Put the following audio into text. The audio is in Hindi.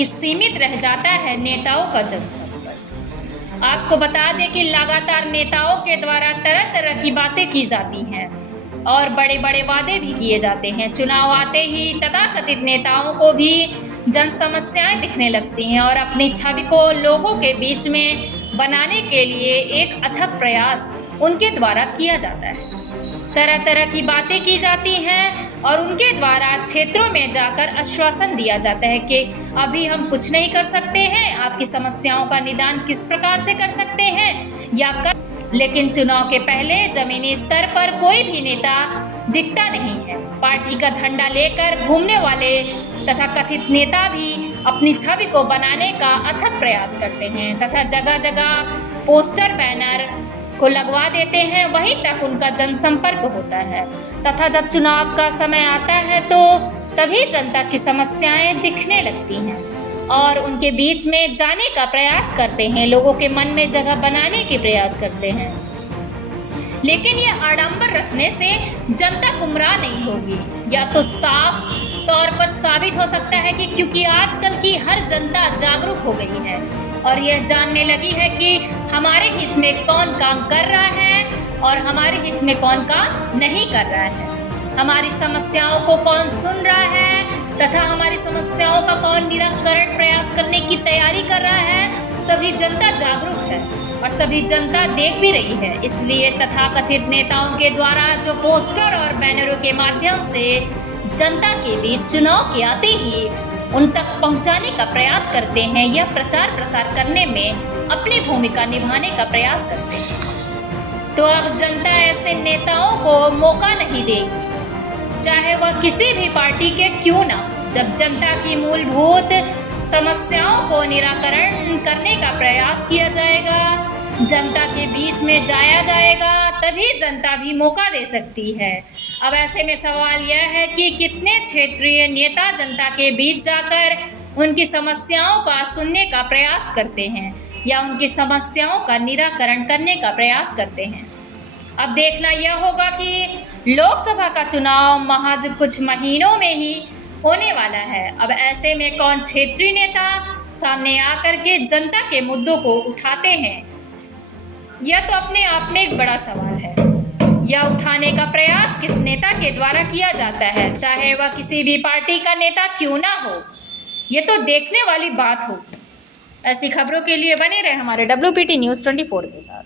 ही सीमित रह जाता है नेताओं का जनसंपर्क। आपको बता दें कि लगातार नेताओं के द्वारा तरह तरह की बातें की जाती हैं और बड़े बड़े वादे भी किए जाते हैं। चुनाव आते ही तथाकथित नेताओं को भी जन समस्याएं दिखने लगती हैं और अपनी छवि को लोगों के बीच में बनाने के लिए एक अथक प्रयास उनके द्वारा किया जाता है। तरह तरह की बातें की जाती हैं और उनके द्वारा क्षेत्रों में जाकर आश्वासन दिया जाता है कि अभी हम कुछ नहीं कर सकते हैं, आपकी समस्याओं का निदान किस प्रकार से कर सकते हैं या कर। लेकिन चुनाव के पहले जमीनी स्तर पर कोई भी नेता दिखता नहीं है। पार्टी का झंडा लेकर घूमने वाले तथा कथित नेता भी अपनी छवि को बनाने का अथक प्रयास करते हैं तथा जगह जगह पोस्टर बैनर को लगवा देते हैं, वहीं तक उनका जनसंपर्क होता है। तथा जब चुनाव का समय आता है तो तभी जनता की समस्याएं दिखने लगती हैं और उनके बीच में जाने का प्रयास करते हैं, लोगों के मन में जगह बनाने के प्रयास करते हैं। लेकिन ये आडंबर रचने से जनता गुमराह नहीं होगी। या तो साफ तौर पर साबित हो सकता है कि क्योंकि आजकल की हर जनता जागरूक हो गई है और यह जानने लगी है कि हमारे हित में कौन काम कर रहा है और हमारे हित में कौन काम नहीं कर रहा है, हमारी समस्याओं को कौन सुन रहा है तथा हमारी समस्याओं का कौन निराकरण प्रयास करने की तैयारी कर रहा है। सभी जनता जागरूक है और सभी जनता देख भी रही है। इसलिए तथाकथित नेताओं के द्वारा जो पोस्टर और बैनरों के माध्यम से जनता के बीच चुनाव के आते ही उन तक पहुंचाने का प्रयास करते हैं या प्रचार प्रसार करने में अपनी भूमिका निभाने का प्रयास करते हैं, तो अब जनता ऐसे नेताओं को मौका नहीं देगी, चाहे वह किसी भी पार्टी के क्यों ना। जब जनता की मूलभूत समस्याओं को निराकरण करने का प्रयास किया जाएगा, जनता के बीच में जाया जाएगा, तभी जनता भी मौका दे सकती है। अब ऐसे में सवाल यह है कि कितने क्षेत्रीय नेता जनता के बीच जाकर उनकी समस्याओं का सुनने का प्रयास करते हैं या उनकी समस्याओं का निराकरण करने का प्रयास करते हैं। अब देखना यह होगा कि लोकसभा का चुनाव महज कुछ महीनों में ही होने वाला है। अब ऐसे में कौन क्षेत्रीय नेता सामने आकर के जनता के मुद्दों को उठाते हैं, यह तो अपने आप में एक बड़ा सवाल है। यह उठाने का प्रयास किस नेता के द्वारा किया जाता है, चाहे वह किसी भी पार्टी का नेता क्यों ना हो, ये तो देखने वाली बात हो। ऐसी खबरों के लिए बने रहे हमारे WPT News 24 के साथ।